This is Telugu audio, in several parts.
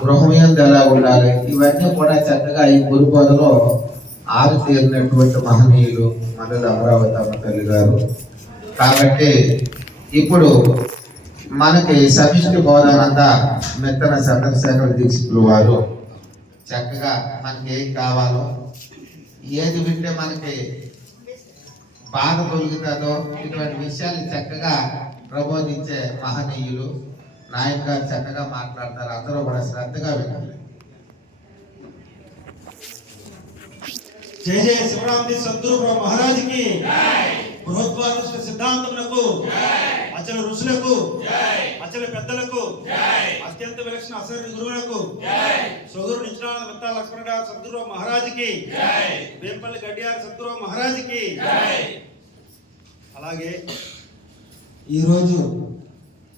గృహం ఎలా ఉండాలి, ఇవన్నీ కూడా చక్కగా ఈ గురు బోధలో ఆరితేరినటువంటి మహనీయులు మనది అమరావతి అమ్మ తల్లి గారు. కాబట్టి ఇప్పుడు మనకి సమిష్టి బోధనంతా మెత్తన చంద్రశేఖర దీక్షితులు వారు చక్కగా మనకి ఏం కావాలో, ఏది వింటే మనకి బాధ తొలుగుతుందో ఇటువంటి విషయాలు చక్కగా ప్రబోధించే మహనీయులు నాయక్ గారు చక్కగా మాట్లాడతారు. అందరూ కూడా శ్రద్ధగా వినాలి. జయ జయ శివరామది సద్గురు మహారాజుకి, బృహద్వాదశ సిద్ధాంతములకు, అచల ఋషులకు, అచల పెద్దలకు, అత్యంత విలక్షణ అసరి గురువులకు, సొగురు నిత్యానంద మిత్తా లక్ష్మణ సద్గురు మహారాజుకి, వేంపల్లి గడ్డియార్ సద్గురు మహారాజుకి. అలాగే ఈరోజు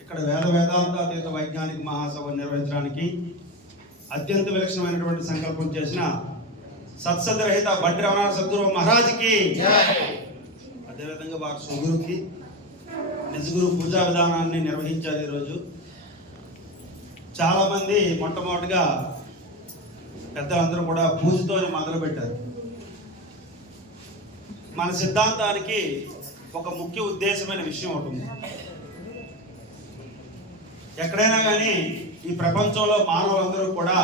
ఇక్కడ వేదాంతాతీత వైజ్ఞానిక మహాసభ నిర్వహించడానికి అత్యంత విలక్షణమైనటువంటి సంకల్పం చేసిన సత్సద్రహిత బండి రమణ సద్గురు మహారాజుకి, అదేవిధంగా వారి సొగురుకి నిజగురు పూజా విధానాన్ని నిర్వహించారు. ఈరోజు చాలామంది మొట్టమొదటిగా పెద్దలందరూ కూడా పూజతోనే మొదలుపెట్టారు. మన సిద్ధాంతానికి ఒక ముఖ్య ఉద్దేశమైన విషయం ఒకటి ఉంది. ఎక్కడైనా కానీ ఈ ప్రపంచంలో మానవులందరూ కూడా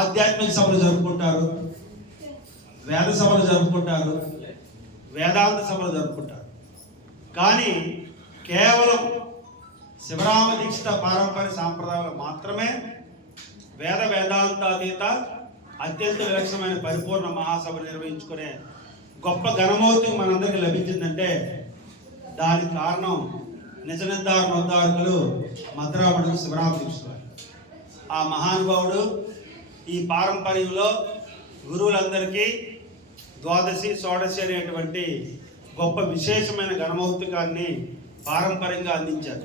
ఆధ్యాత్మిక సభలు జరుపుకుంటారు, వేద సభలు జరుపుకుంటారు, వేదాంత సభలు జరుపుకుంటారు. కానీ కేవలం శివరామ దీక్షిత పారంపర్య సాంప్రదాయాలు మాత్రమే వేదాంతాతీత అత్యంత విలక్షణమైన పరిపూర్ణ మహాసభ నిర్వహించుకునే గొప్ప ఘనమౌతి మనందరికీ లభించిందంటే దానికి కారణం నిజ నిర్ధారణోద్ధారకులు మద్రామడుగు శివరామ దీక్షితులు. ఆ మహానుభావుడు ఈ పారంపర్యంలో గురువులందరికీ ద్వాదశి షోడశి అనేటువంటి గొప్ప విశేషమైన ఘనమౌక్తికాన్ని పారంపర్యంగా అందించారు.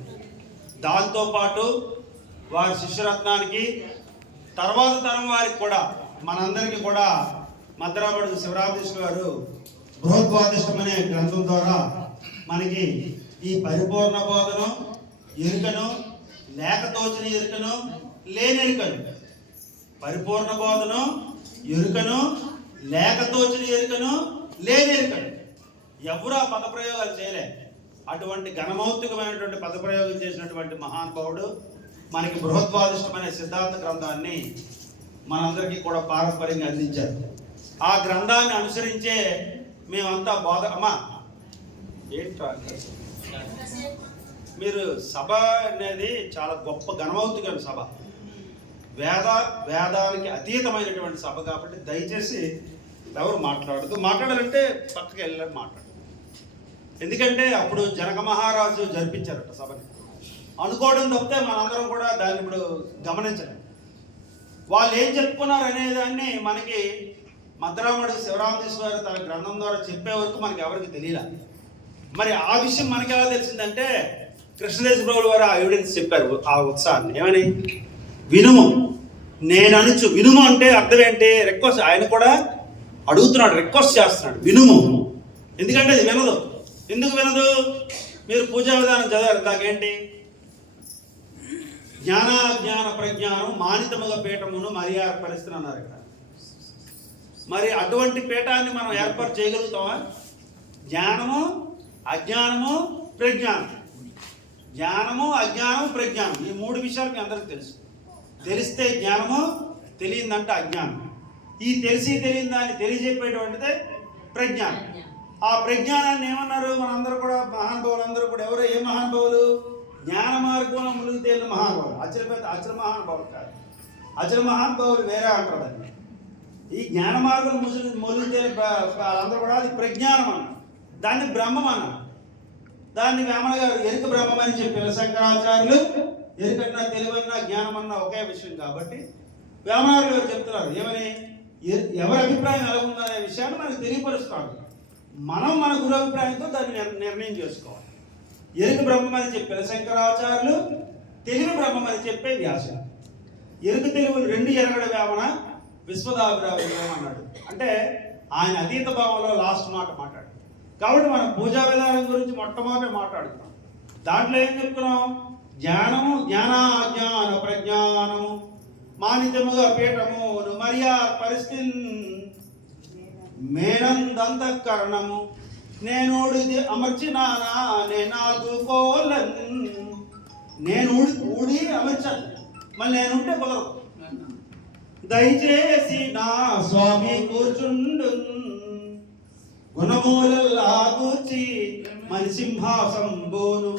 దాంతోపాటు వారి శిష్యరత్నానికి తర్వాత తరం వారికి కూడా మనందరికీ కూడా మద్రామడుగు శివరామకృష్ణ గారు బృహద్వాదిష్టం అనే గ్రంథం ద్వారా మనకి ఈ పరిపూర్ణ బోధను, ఎరుకను, లేఖతోచిన ఎరుకను, లేని ఎరుకను, పరిపూర్ణ బోధను, ఎరుకను, లేఖతోచిన ఎరుకను, లేని ఎరుకను ఎవరు ఆ పదప్రయోగాలు చేయలే. అటువంటి ఘనమౌక్తికమైనటువంటి పదప్రయోగం చేసినటువంటి మహానుభావుడు మనకి బృహద్వాదిష్టమైన సిద్ధాంత గ్రంథాన్ని మనందరికీ కూడా పారంపర్యంగా అందించారు. ఆ గ్రంథాన్ని అనుసరించే మేమంతా అమ్మా ఏంట్రా మీరు సభ అనేది చాలా గొప్ప ఘనమౌక్తికమైన సభ, వేదానికి అతీతమైనటువంటి సభ. కాబట్టి దయచేసి ఎవరు మాట్లాడాలంటే పక్కకి వెళ్ళాలి మాట్లాడు. ఎందుకంటే అప్పుడు జనక మహారాజు జరిపించారట సభని అనుకోవడం తప్పితే మనందరం కూడా దాన్ని ఇప్పుడు గమనించలేం. వాళ్ళు ఏం చెప్పుకున్నారు అనేదాన్ని మనకి మద్రామడుగు శివరామకృష్ణ గారు తన గ్రంథం ద్వారా చెప్పే వరకు మనకి ఎవరికి తెలియలే. మరి ఆ విషయం మనకి ఎలా తెలిసిందంటే కృష్ణదేశ ప్రభువుల వారు ఆ ఎవిడెన్స్ చెప్పారు. ఆ ఉత్సాహాన్ని ఏమని, వినుము నేను అనుచు. వినుము అంటే అర్థం ఏంటి? రిక్వెస్ట్. ఆయన కూడా అడుగుతున్నాడు, రిక్వెస్ట్ చేస్తున్నాడు, వినుము. ఎందుకంటే అది వినదు. ఎందుకు వినదు? మీరు పూజా విధానం చదివారు దాకేంటి, జ్ఞాన ప్రజ్ఞానం మానితముగా పీఠమును మరి ఏర్పరిస్తున్నా అన్నారు ఇక్కడ. మరి అటువంటి పీఠాన్ని మనం ఏర్పాటు చేయగలుగుతామా? జ్ఞానము, అజ్ఞానము, ప్రజ్ఞానం. జ్ఞానము, అజ్ఞానము, ప్రజ్ఞానం, ఈ మూడు విషయాలు మీ అందరికీ తెలుసు. తెలిస్తే జ్ఞానము, తెలియదంటే అజ్ఞానం. ఈ తెలిసి తెలియని దాన్ని తెలియజెప్పేటువంటిదే ప్రజ్ఞానం. ఆ ప్రజ్ఞానాన్ని ఏమన్నారు మనందరూ కూడా మహానుభావులు అందరూ కూడా ఎవరు? ఏ మహానుభావులు? జ్ఞాన మార్గంలో ములుగు తేలిన మహానుభావులు. అచల మహానుభావులు కాదు, అచల మహానుభావులు వేరే అంటారు దాన్ని. ఈ జ్ఞాన మార్గం ములుగు తేలి వాళ్ళందరూ కూడా అది ప్రజ్ఞానం అన్నారు. దాన్ని బ్రహ్మం అన్నారు. దాన్ని వేమన గారు ఎరుక బ్రహ్మం అని చెప్పారు. శంకరాచార్యులు ఎరుకన్నా తెలివన్నా జ్ఞానమన్నా ఒకే విషయం కాబట్టి వేమన గారు చెప్తున్నారు ఏమని, ఎవరి అభిప్రాయం ఎలా ఉందనే విషయాన్ని మనకు తెలియపరుస్తాడు. మనం మన గురు అభిప్రాయంతో దాన్ని నిర్ణయం చేసుకోవాలి. ఎరుక బ్రహ్మం అని చెప్పారు శంకరాచార్యులు, తెలివి బ్రహ్మం అని చెప్పే వ్యాసుడు. ఎరుక తెలివులు రెండు ఎరగడ వేమన విశ్వదాభిరామ అన్నాడు. అంటే ఆయన అతీత భావంలో లాస్ట్ మాట మాట్లాడు. కాబట్టి మనం పూజా విధానం గురించి మొట్టమొదటి మాట్లాడుతున్నాం. దాంట్లో ఏం చెప్తున్నాం? జ్ఞానము జ్ఞానాజ్ఞాన ప్రజ్ఞానము మానితముగా పీఠమును మరియా పరిస్థితి మేనందంతఃకరణము నేనూడిది అమర్చినానా నే నాలుగు కోళ్ళన్ నేను ఊడి అమర్చాను మళ్ళీ నేనుంటే కుదరదు. దయచేసి నా స్వామి కూర్చుండు గుణమూలల్లా కూర్చి మనిసింహాసంబోను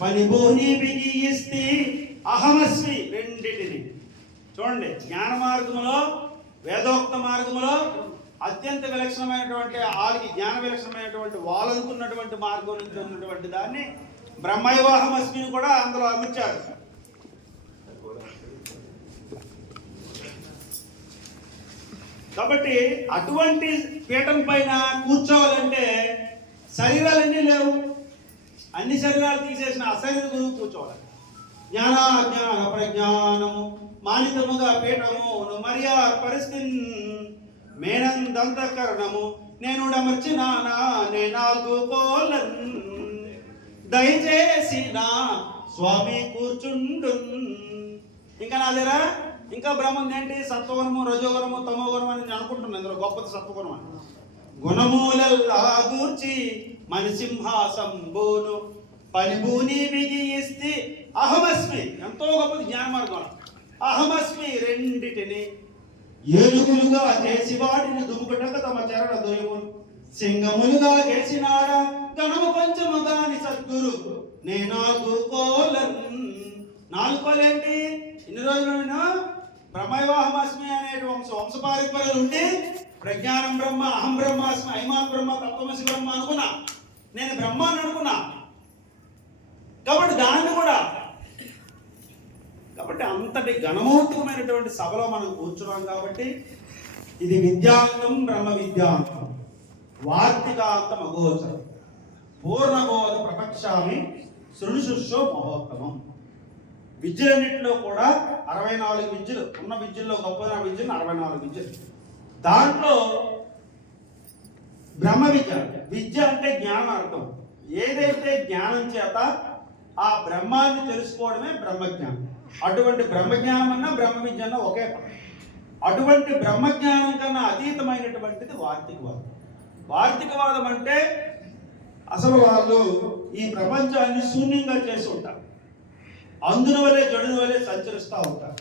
పనిబోని బిగియిస్తే అహమస్మి రెండిటిని చూడండి. జ్ఞాన మార్గములో వేదోక్త మార్గములో అత్యంత విలక్షణమైనటువంటి వాళ్ళకి జ్ఞాన విలక్షణమైనటువంటి వాళ్ళు అనుకున్నటువంటి మార్గం నుంచి ఉన్నటువంటి దాన్ని బ్రహ్మైవాహమస్మిని కూడా అందులో అమర్చారు. కాబట్టి అటువంటి పీఠం పైన కూర్చోవాలంటే శరీరాలన్నీ లేవు, అన్ని శరీరాలు తీసేసిన అశరీర గురువు కూర్చోవాలి. జ్ఞానాజ్ఞాన ప్రజ్ఞానము మానితముగా పీఠమును మరియా పరిస్థితి మేనందంతకరణము నేను అమర్చినానా నే నాలుగు కోళ్ళన్ దయచేసి నా స్వామి కూర్చుండు. ఇంకా నా దగ్గర ఇంకా బ్రహ్మం ఏంటి? సత్వగుణము రజోగుణము తమోగుణం అని నేను అనుకుంటున్నాను. ఇందులో గొప్పది సత్వగుణం అని. గుణమూలల్లా గూర్చి మనిసింహాసంబోను పనిభూని బిగియిస్తే అహమస్మి ఎంతో గొప్పది జ్ఞాన మార్గం. అహమస్మి రెండిటిని ఏలుగులుగా చేసి వాటిని దుముకుటక తమ చరణ దొయములు సింగములుగా చేసినాడ గణము పంచముగాని సద్గురు నే నాలుగు కోళ్ళన్. నాలుగు కోళ్ళేంటి? ఇన్ని రోజులు బ్రహ్మైవాహమస్మి అనే వంశపారంపర్యాలు ఉండి ప్రజ్ఞానం బ్రహ్మ అహం బ్రహ్మాస్మి ఐమాన్ బ్రహ్మ తత్వమసి బ్రహ్మ అనుకున్నా. నేను బ్రహ్మ అని అనుకున్నా. కాబట్టి దాన్ని కూడా అంతటి ఘనమూర్తికమైనటువంటి సభలో మనం కూర్చున్నాం. కాబట్టి ఇది విద్యాంతం బ్రహ్మ విద్యాంతం వార్తికాంతం అగోచరం పూర్ణబోధ ప్రపక్షామి శృణుశుష్యో మహోత్తమం. విద్యలన్నింటిలో కూడా 64 విద్యలు ఉన్న విద్యల్లో గొప్ప విద్యలు 64 విద్యలు. దాంట్లో బ్రహ్మ విద్య అంటే జ్ఞానం అర్థం. ఏదైతే జ్ఞానం చేత ఆ బ్రహ్మాన్ని తెలుసుకోవడమే బ్రహ్మజ్ఞానం. అటువంటి బ్రహ్మజ్ఞానం అన్నా బ్రహ్మ విద్య అన్నా ఒకే పదం. అటువంటి బ్రహ్మజ్ఞానం కన్నా అతీతమైనటువంటిది వార్తికవాదం. వార్తికవాదం అంటే అసలు వాళ్ళు ఈ ప్రపంచాన్ని శూన్యంగా చేసి ఉంటారు, అందున వలె జడున వలె సంచరిస్తూ ఉంటారు.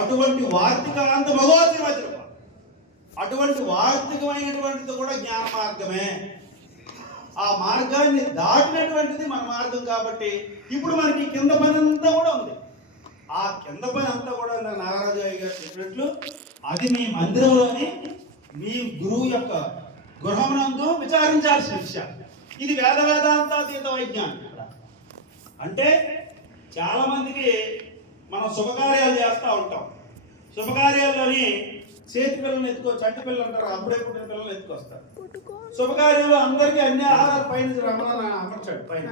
అటువంటి వార్తికాంత భగవతి వచనం, అటువంటి వార్తికమైనటువంటిది కూడా జ్ఞాన మార్గమే. ఆ మార్గాన్ని దాటినటువంటిది మన మార్గం. కాబట్టి ఇప్పుడు మనకి కింద పని అంతా కూడా ఉంది. ఆ కింద పని అంతా కూడా నాగరాజయ్య గారు చెప్పినట్లు అది మీ మందిరంలోని మీ గురువు యొక్క గృహమునందు విచారించాల్సిన విషయం. ఇది వేదాంతాతీత వైజ్ఞానం. అంటే చాలా మందికి మనం శుభకార్యాలు చేస్తూ ఉంటాం. శుభకార్యాల్లోని చేతి పిల్లల్ని చంటి పిల్లలు అంటారు, అప్పుడే పుట్టిన పిల్లల్ని ఎత్తుకొస్తారు. శుభకార్యంలో అందరికీ అన్ని ఆహారాలు పైన రమణ అమర్చాడు. పైన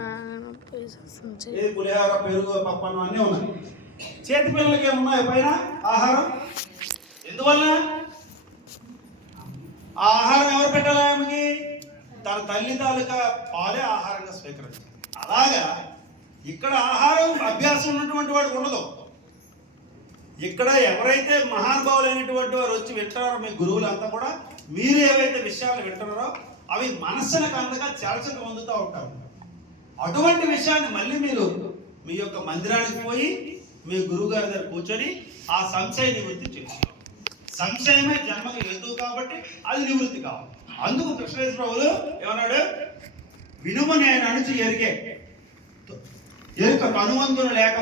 ఏది పులిహార పెరుగు పప్పన్నం అన్నీ ఉన్నాయి. చేతి పిల్లలకి ఏమున్నాయి పైన ఆహారం? ఎందువల్ల? ఆ ఆహారం ఎవరు పెట్టాలి? ఆమెకి తన తల్లి తాలూకా పాలే ఆహారంగా స్వీకరించాలి. అలాగా ఇక్కడ ఆహారం అభ్యాసం ఉన్నటువంటి వాడికి ఉండదు. ఇక్కడ ఎవరైతే మహానుభావులైనటువంటి వారు వచ్చి వింటారో మీ గురువులంతా కూడా మీరు ఏవైతే విషయాలు వింటున్నారో అవి మనస్సులకు అందగా చర్చక పొందుతూ ఉంటారు. అటువంటి విషయాన్ని మళ్ళీ మీరు మీ యొక్క మందిరానికి పోయి మీ గురువు గారి దగ్గర కూర్చొని ఆ సంశయ నివృత్తి చేసుకోవాలి. సంశయమే జన్మకి హేతువు కాబట్టి అది నివృత్తి కావాలి. అందుకు కృష్ణేశ్వర ప్రభువులు ఏమన్నాడు? వినుమ నేను అణుచు ఎరుక కనువందును లేక